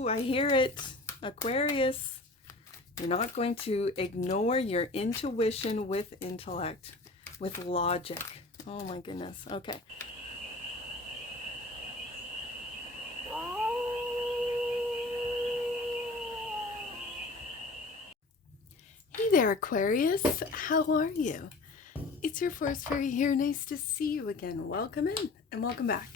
Ooh, I hear it. Aquarius. You're not going to ignore your intuition with intellect, with logic. Oh my goodness. Okay. Hey there, Aquarius. How are you? It's your forest fairy here. Nice to see you again. Welcome in and welcome back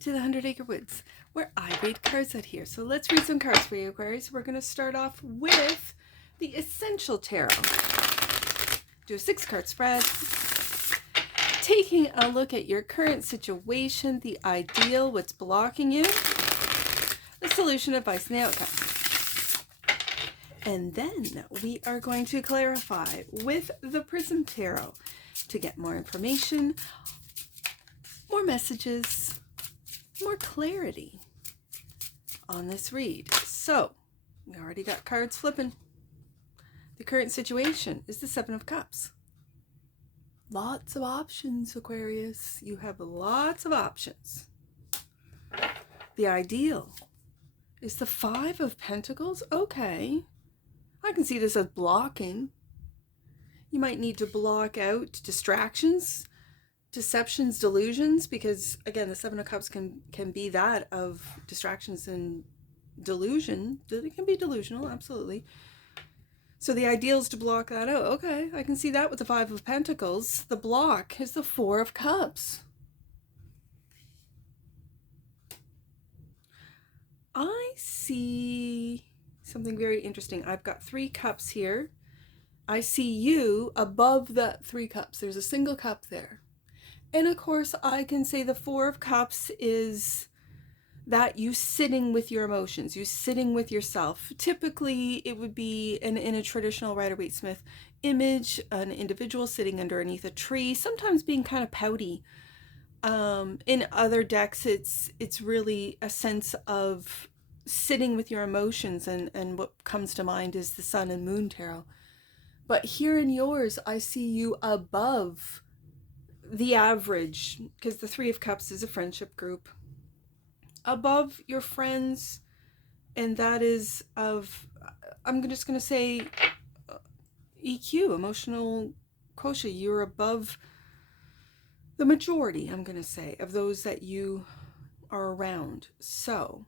to the 100 Acre Woods, where I read cards out here. So let's read some cards for you, Aquarius. We're going to start off with the Essential Tarot. Do a 6-card spread. Taking a look at your current situation, the ideal, what's blocking you, the solution, advice, and the outcome. And then we are going to clarify with the PRISM Tarot to get more information, more messages, more clarity on this read. So, we already got cards flipping. The current situation is the 7 of Cups. Lots of options, Aquarius. You have lots of options. The ideal is the 5 of Pentacles. Okay. I can see this as blocking. You might need to block out distractions, deceptions, delusions, because again, the 7 of Cups can be that of distractions and delusion. It can be delusional, absolutely. So the ideal is to block that out. Okay, I can see that with the 5 of Pentacles. The block is the 4 of Cups. I see something very interesting. I've got 3 cups here. I see you above that 3 cups. There's a single cup there. And of course, I can say the 4 of Cups is that you sitting with your emotions, you sitting with yourself. Typically, it would be in a traditional Rider-Waite-Smith image, an individual sitting underneath a tree, sometimes being kind of pouty. In other decks, it's really a sense of sitting with your emotions, and what comes to mind is the Sun and Moon Tarot. But here in yours, I see you above the average, because the 3 of Cups is a friendship group. Above your friends, and that is of, I'm just going to say EQ, emotional quotient. You're above the majority, I'm going to say, of those that you are around. So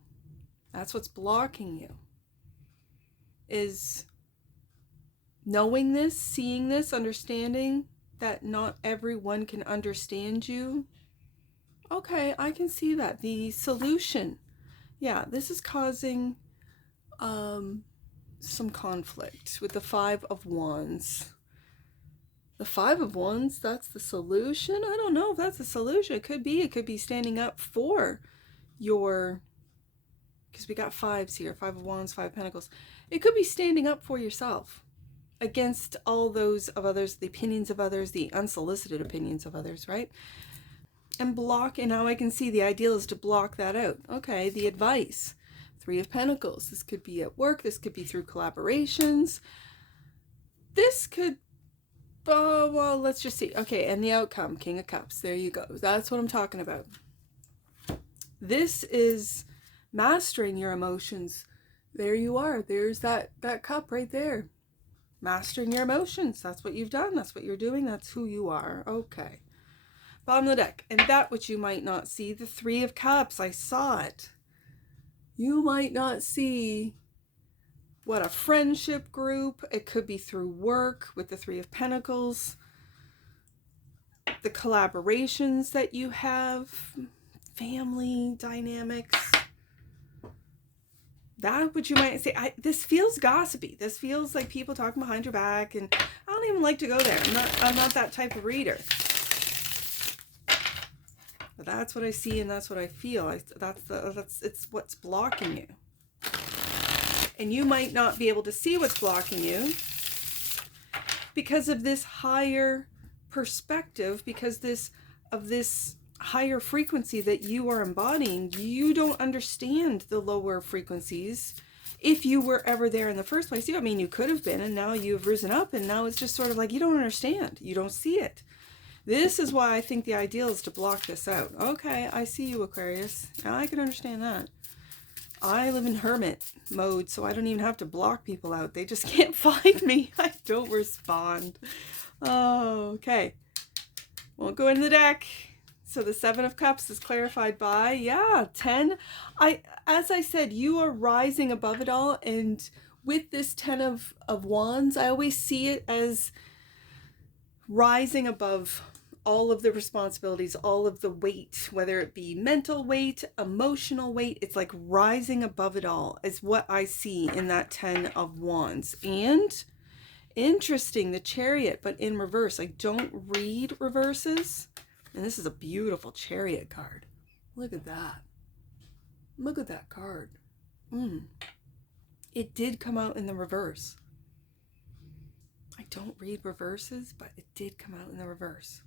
that's what's blocking you, is knowing this, seeing this, understanding that not everyone can understand you. Okay, I can see that. The solution. Yeah, this is causing some conflict with the 5 of Wands. The 5 of Wands, that's the solution? I don't know if that's the solution. It could be standing up for your, because we got 5s here, 5 of Wands, 5 of Pentacles. It could be standing up for yourself against all those of others, the opinions of others, the unsolicited opinions of others, right? And block, and now I can see the ideal is to block that out. Okay, the advice. 3 of Pentacles. This could be at work. This could be through collaborations. This could, well, let's just see. Okay, and the outcome, King of Cups. There you go. That's what I'm talking about. This is mastering your emotions. There you are. There's that cup right there. Mastering your emotions. That's what you've done. That's what you're doing. That's who you are. Okay. Bottom of the deck, and that which you might not see, the 3 of Cups. I saw it. You might not see what a friendship group. It could be through work with the 3 of Pentacles. The collaborations that you have, family dynamics. That which you might say, this feels gossipy. This feels like people talking behind your back, and I don't even like to go there. I'm not that type of reader. But that's what I see, and that's what I feel. It's what's blocking you. And you might not be able to see what's blocking you because of this higher perspective, because of this higher frequency that you are embodying. You don't understand the lower frequencies. If you were ever there in the first place, I mean, you could have been, and now you've risen up, and now it's just sort of like you don't understand. You don't see it. This is why I think the ideal is to block this out. Okay, I see you, Aquarius. Now I can understand that. I live in hermit mode, so I don't even have to block people out. They just can't find me. I don't respond. Oh, okay. Won't go in the deck. So the Seven of Cups is clarified by, yeah, 10. As I said, you are rising above it all. And with this 10 of Wands, I always see it as rising above all of the responsibilities, all of the weight, whether it be mental weight, emotional weight. It's like rising above it all is what I see in that 10 of Wands. And interesting, the Chariot, but in reverse. I don't read reverses. And this is a beautiful Chariot card. Look at that. Look at that card. It did come out in the reverse. I don't read reverses, but it did come out in the reverse.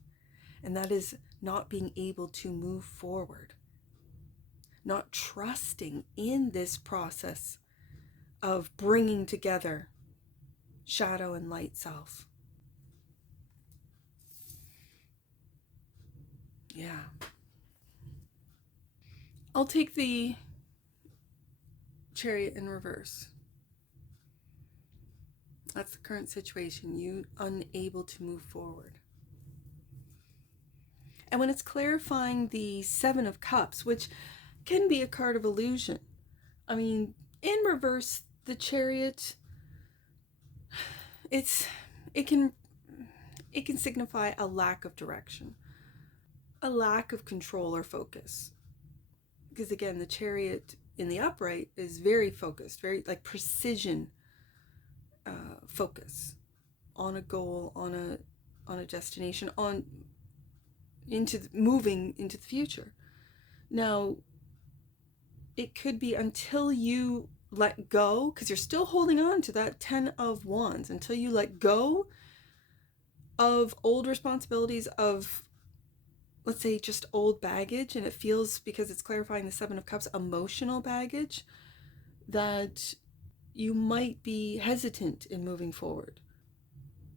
And that is not being able to move forward. Not trusting in this process of bringing together shadow and light self. Yeah. I'll take the Chariot in reverse. That's the current situation. You unable to move forward. And when it's clarifying the Seven of Cups, which can be a card of illusion. I mean, in reverse, the Chariot, it can signify a lack of direction, a lack of control or focus. Because again, the Chariot in the upright is very focused, very like precision focus on a goal, on a destination, moving into the future. Now, it could be until you let go, because you're still holding on to that 10 of Wands, until you let go of old responsibilities, of, let's say, just old baggage, and it feels, because it's clarifying the Seven of Cups, emotional baggage, that you might be hesitant in moving forward.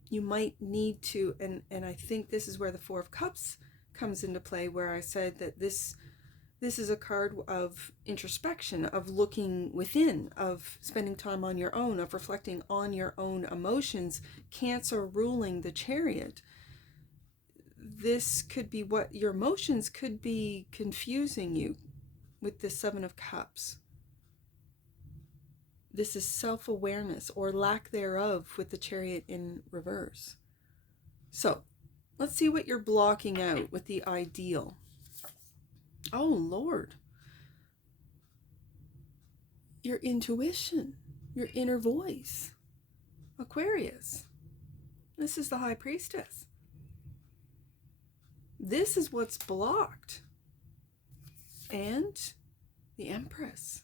You might need to, and I think this is where the Four of Cups comes into play, where I said that this is a card of introspection, of looking within, of spending time on your own, of reflecting on your own emotions. Cancer ruling the Chariot. This could be what your emotions could be confusing you with the Seven of Cups. This is self-awareness or lack thereof with the Chariot in reverse. So let's see what you're blocking out with the Ideal. Oh, Lord. Your intuition, your inner voice. Aquarius. This is the High Priestess. This is what's blocked. And the Empress.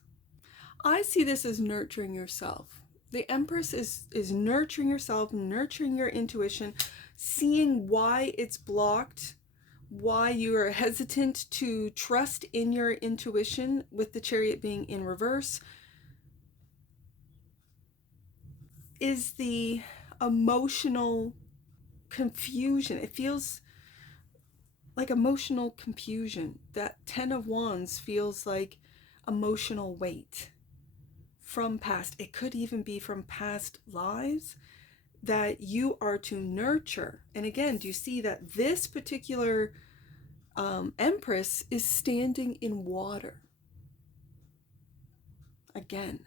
I see this as nurturing yourself. The Empress is nurturing yourself, nurturing your intuition, seeing why it's blocked, why you are hesitant to trust in your intuition, with the Chariot being in reverse, is the emotional confusion. It feels like emotional confusion. That 10 of Wands feels like emotional weight from past. It could even be from past lives that you are to nurture. And again, do you see that this particular Empress is standing in water? Again,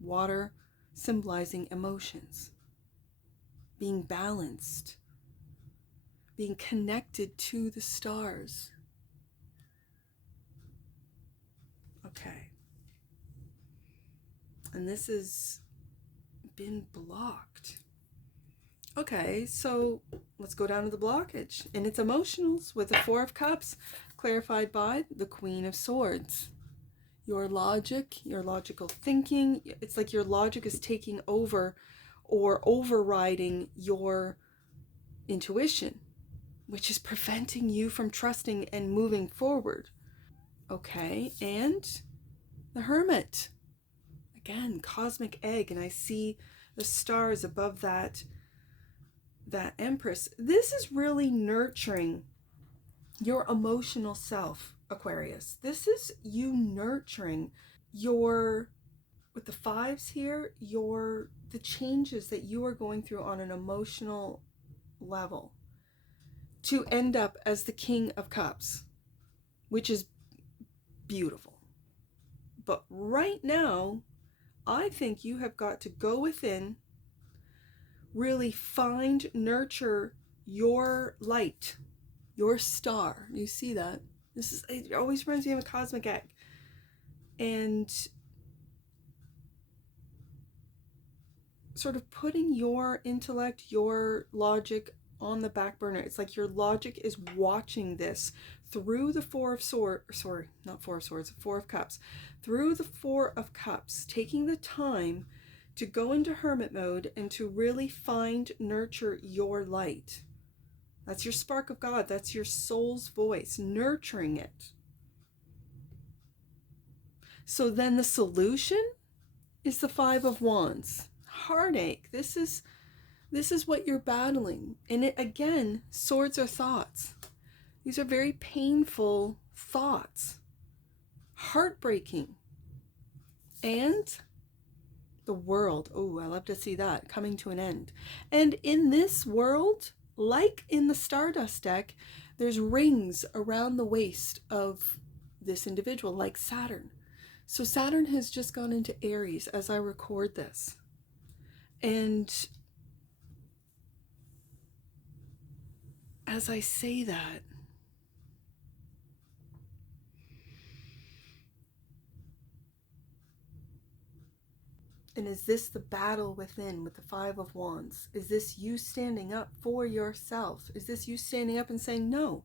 water symbolizing emotions, being balanced, being connected to the stars. Okay. And this has been blocked. Okay, so let's go down to the blockage. And it's emotionals with the Four of Cups, clarified by the Queen of Swords. Your logic, your logical thinking, it's like your logic is taking over or overriding your intuition, which is preventing you from trusting and moving forward. Okay, and the Hermit. Again, cosmic egg, and I see the stars above that Empress. This is really nurturing your emotional self, Aquarius. This is you nurturing your with the fives here, the changes that you are going through on an emotional level to end up as the King of Cups, which is beautiful. But right now, I think you have got to go within, really find, nurture your light, your star. You see that? It always reminds me of a cosmic egg. And sort of putting your intellect, your logic on the back burner. It's like your logic is watching this through the Four of Cups, through the Four of Cups, taking the time to go into hermit mode and to really find, nurture your light. That's your spark of God. That's your soul's voice, nurturing it. So then the solution is the Five of Wands. Heartache. This is what you're battling. And it, again, swords are thoughts. These are very painful thoughts. Heartbreaking. And the world. Oh, I love to see that coming to an end. And in this world, like in the Stardust deck, there's rings around the waist of this individual, like Saturn. So Saturn has just gone into Aries as I record this. And as I say that, and is this the battle within with the Five of Wands? Is this you standing up for yourself? Is this you standing up and saying, no,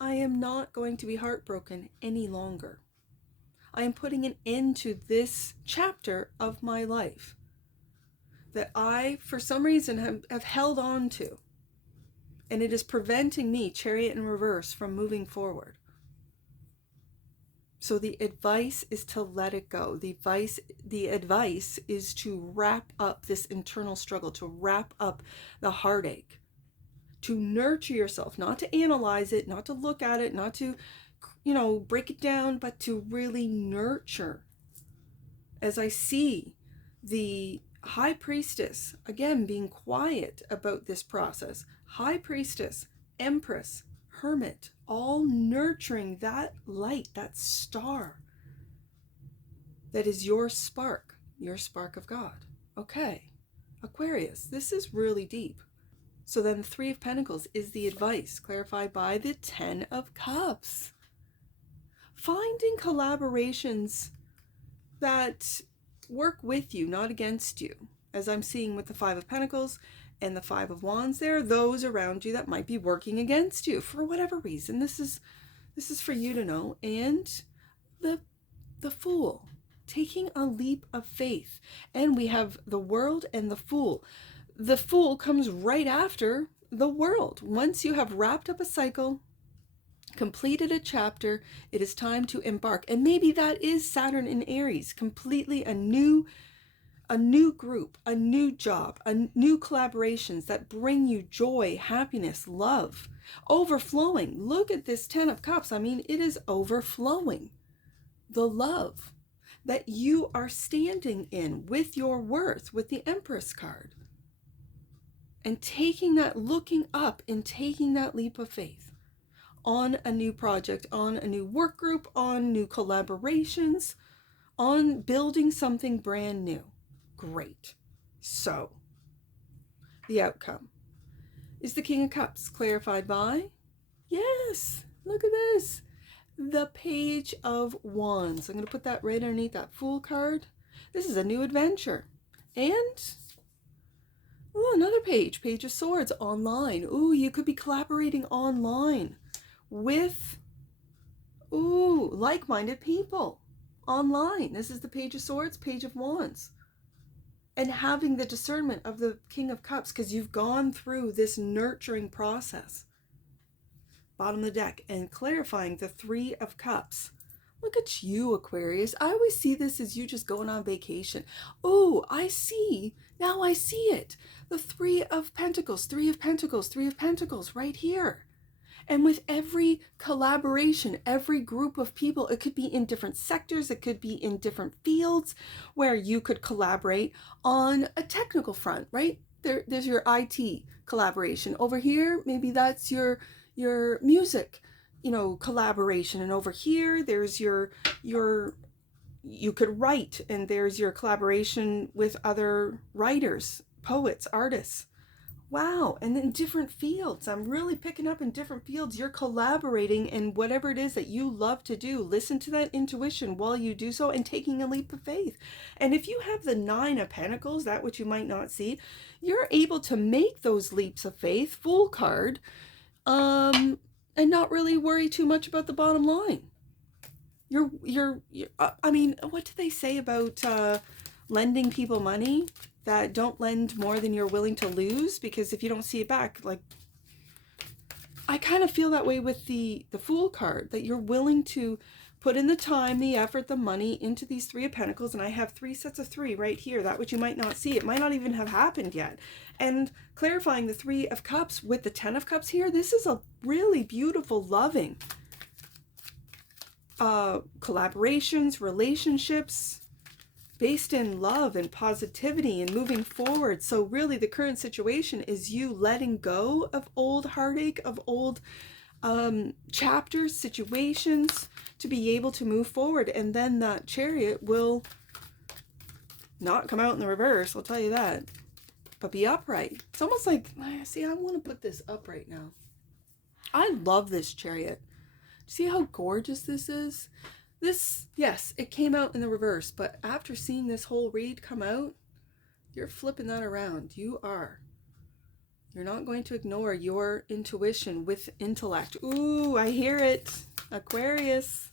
I am not going to be heartbroken any longer. I am putting an end to this chapter of my life that I, for some reason, have held on to. And it is preventing me, Chariot in reverse, from moving forward. So the advice is to let it go. The advice is to wrap up this internal struggle, to wrap up the heartache, to nurture yourself, not to analyze it, not to look at it, not to, break it down, but to really nurture. As I see the High Priestess, again, being quiet about this process. High Priestess, Empress, Hermit, all nurturing that light, that star that is your spark of God. Okay, Aquarius, this is really deep. So then the Three of Pentacles is the advice, clarified by the Ten of Cups. Finding collaborations that work with you, not against you. As I'm seeing with the Five of Pentacles and the Five of Wands, there are those around you that might be working against you for whatever reason. This is for you to know. And the Fool, taking a leap of faith. And we have the World and the Fool. The Fool comes right after the World. Once you have wrapped up a cycle, completed a chapter, it is time to embark. And maybe that is Saturn in Aries, completely a new group, a new job, new collaborations that bring you joy, happiness, love, overflowing. Look at this Ten of Cups. I mean, it is overflowing. The love that you are standing in with your worth, with the Empress card. And taking that, looking up and taking that leap of faith on a new project, on a new work group, on new collaborations, on building something brand new. Great. So, the outcome is the King of Cups, clarified by, yes, look at this, the Page of Wands. I'm going to put that right underneath that Fool card. This is a new adventure. And, oh, another page, Page of Swords, online. Ooh, you could be collaborating online with, like-minded people online. This is the Page of Swords, Page of Wands. And having the discernment of the King of Cups, because you've gone through this nurturing process. Bottom of the deck, and clarifying the Three of Cups. Look at you, Aquarius. I always see this as you just going on vacation. Oh, I see. Now I see it. The Three of Pentacles, Three of Pentacles, Three of Pentacles right here. And with every collaboration, every group of people, it could be in different sectors, it could be in different fields where you could collaborate on a technical front, right? There's your IT collaboration. Over here, maybe that's your music, collaboration. And over here, there's your you could write, and there's your collaboration with other writers, poets, artists. Wow. And in different fields, I'm really picking up in different fields. You're collaborating in whatever it is that you love to do. Listen to that intuition while you do so, and taking a leap of faith. And if you have the 9 of Pentacles, that which you might not see, you're able to make those leaps of faith, Fool card, and not really worry too much about the bottom line. I mean, what do they say about lending people money? That don't lend more than you're willing to lose, because if you don't see it back, like, I kind of feel that way with the Fool card, that you're willing to put in the time, the effort, the money into these 3 of Pentacles. And I have 3 sets of 3 right here, that which you might not see. It might not even have happened yet. And clarifying the 3 of Cups with the 10 of Cups here, this is a really beautiful, loving collaborations, relationships, based in love and positivity and moving forward. So really the current situation is you letting go of old heartache, of old chapters, situations, to be able to move forward. And then that Chariot will not come out in the reverse, I'll tell you that, but be upright. It's almost like, see, I want to put this up right now. I love this Chariot. See how gorgeous this is? This, yes, it came out in the reverse, but after seeing this whole read come out, you're flipping that around. You're not going to ignore your intuition with intellect. Ooh, I hear it. Aquarius.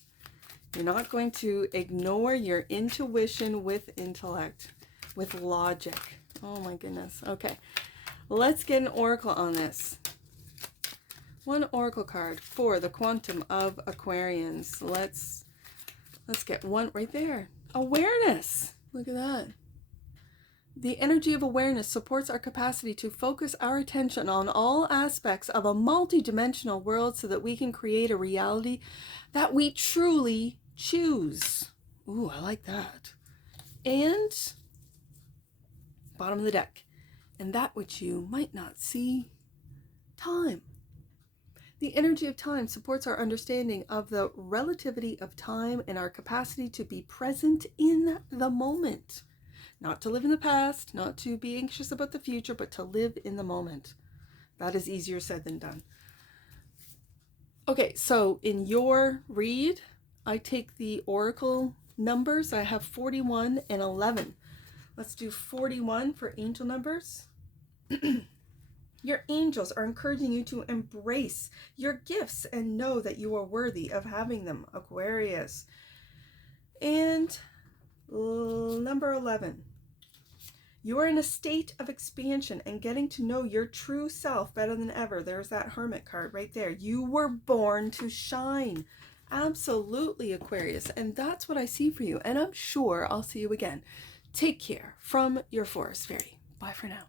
You're not going to ignore your intuition with intellect, with logic. Oh my goodness. Okay, let's get an oracle on this. One oracle card for the quantum of Aquarians. Let's get one right there. Awareness. Look at that. The energy of awareness supports our capacity to focus our attention on all aspects of a multidimensional world so that we can create a reality that we truly choose. Ooh, I like that. And bottom of the deck. And that which you might not see, time. The energy of time supports our understanding of the relativity of time and our capacity to be present in the moment. Not to live in the past, not to be anxious about the future, but to live in the moment. That is easier said than done. Okay, so in your read, I take the oracle numbers. I have 41 and 11. Let's do 41 for angel numbers. Your angels are encouraging you to embrace your gifts and know that you are worthy of having them, Aquarius. And number 11. You are in a state of expansion and getting to know your true self better than ever. There's that Hermit card right there. You were born to shine. Absolutely, Aquarius. And that's what I see for you. And I'm sure I'll see you again. Take care from your Forest Fairy. Bye for now.